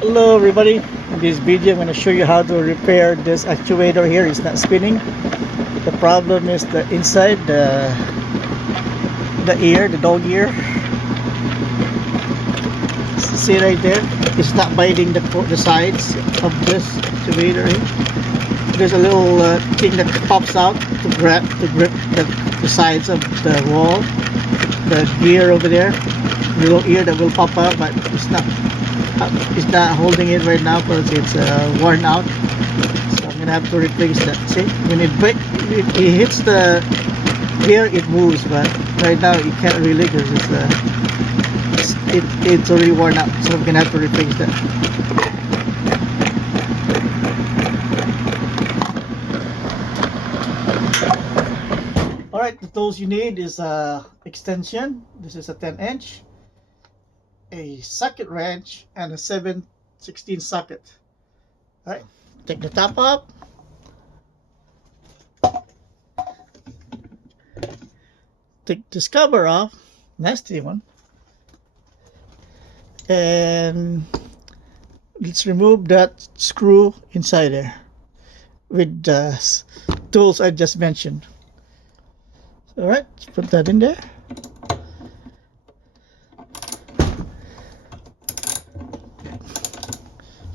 Hello everybody, in this video I'm going to show you how to repair this actuator here. It's not spinning. The problem is the inside, the ear, the dog ear. See right there, it's not biting the sides of this actuator here. There's a little thing that pops out to grip the sides of the wall, the gear over there, the little ear that will pop out, but it's not holding it right now because it's worn out. So I'm gonna have to replace that. See, when it hits the gear, it moves, but right now it can't really because it's already worn out. So I'm gonna have to replace that. Alright, the tools you need is extension. This is a 10-inch, a socket wrench, and a 7/16 socket. Alright, take the top up. Take this cover off, nasty one. And let's remove that screw inside there with the tools I just mentioned. Alright, put that in there.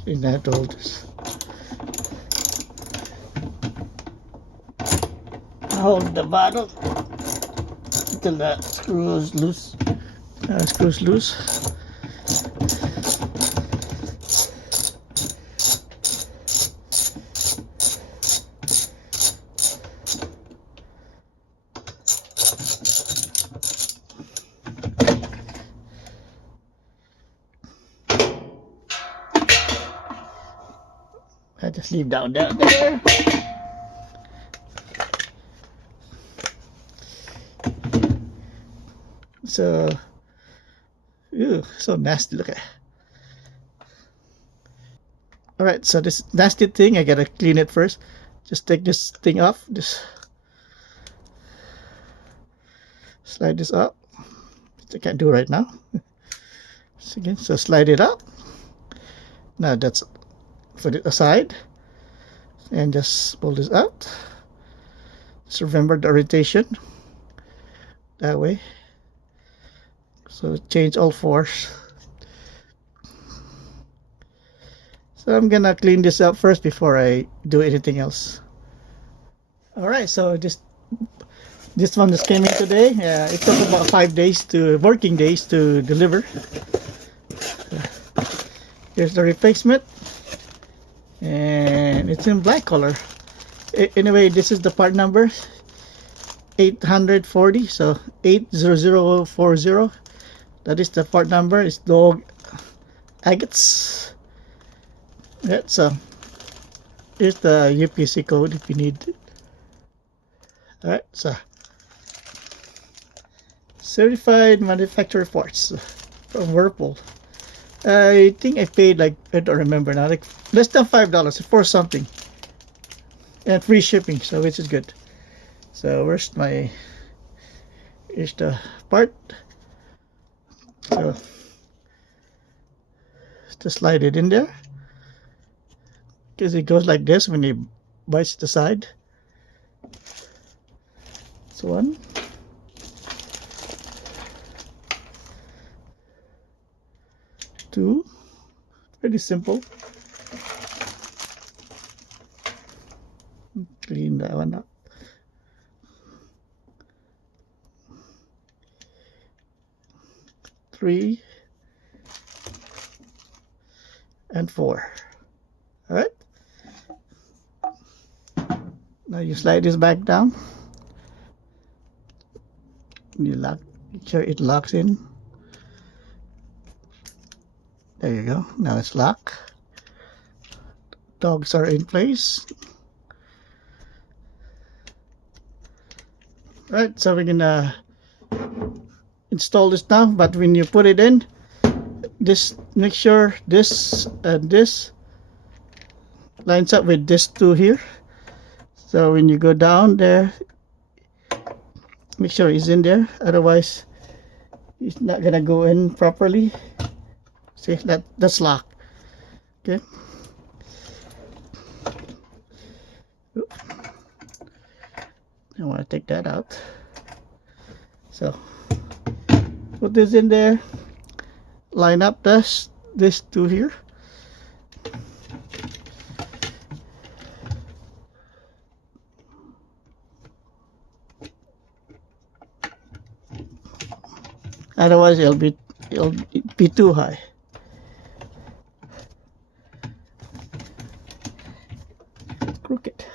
In that hold this. Hold the bottom until that screw is loose. Screws loose. I just leave down there. So, ew, so nasty. Look at. All right, so this nasty thing, I gotta clean it first. Just take this thing off. Just slide this up. Which I can't do right now. So slide it up. Now that's put it aside and just pull this out. Just remember the rotation that way, so change all fours. So I'm gonna clean this up first before I do anything else. All right, so this one just came in today. It took about 5 working days to deliver. Here's the replacement, and it's in black color. Anyway, this is the part number 840, so 80040. That is the part number. It's dog agates. Yeah, so here's the UPC code if you need it. Alright, so certified manufacturer parts from Whirlpool. I think I paid, like, I don't remember now, like less than $5 for something, and free shipping, so which is good. So here's the part. So just slide it in there, because it goes like this when it bites the side. That's one. Two. Pretty simple. Clean that one up. Three and four. All right. Now you slide this back down. You make sure it locks in. There you go. Now it's locked. Dogs are in place. Right, so we're gonna install this now, but when you put it in, this, make sure this and this lines up with this two here. So when you go down there, make sure it's in there, otherwise it's not gonna go in properly. See, that's locked. Okay. Oop. I want to take that out. So put this in there. Line up this two here. Otherwise it'll be too high. Crooked.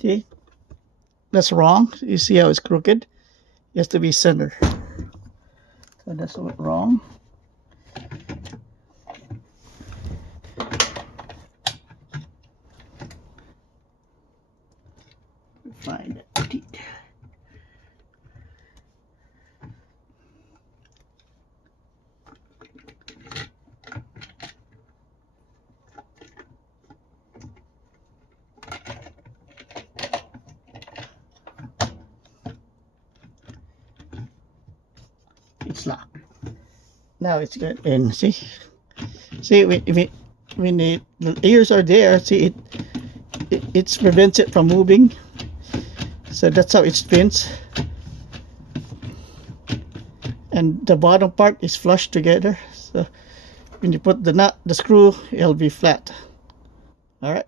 See, that's wrong. You see how it's crooked? It has to be center. So that's wrong. Find it. It's locked. Now it's good. And see, when the ears are there, see it prevents it from moving. So that's how it spins. And the bottom part is flush together. So when you put the screw, it'll be flat. All right.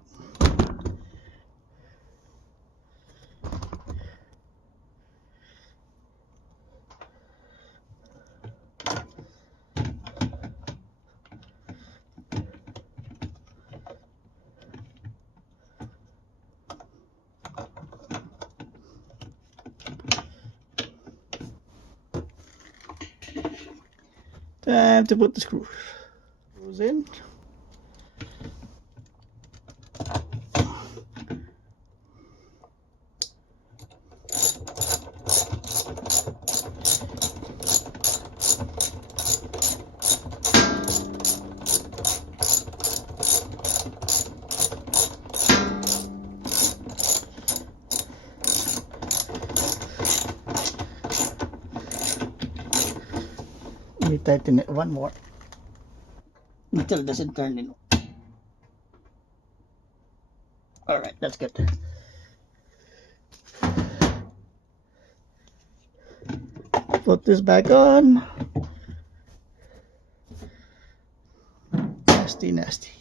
Time to put the screws in. Let me tighten it one more until it doesn't turn in. All right, that's good. Put this back on. Nasty.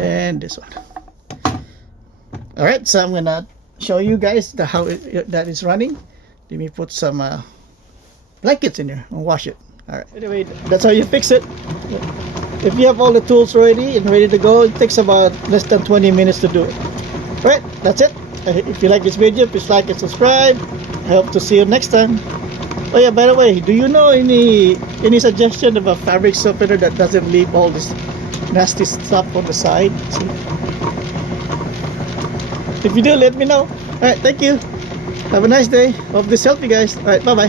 And this one. All right, so I'm gonna show you guys how that is running. Let me put some blankets in there and wash it. All right. Anyway, that's how you fix it. If you have all the tools ready and ready to go, it takes about less than 20 minutes to do it. All right, that's it. If you like this video, please like and subscribe. I hope to see you next time. Oh yeah, by the way, do you know any suggestion of a fabric softener that doesn't leave all this nasty stuff on the side? See? If you do, let me know. All right, thank you. Have a nice day. Hope this helped you guys. All right, bye-bye.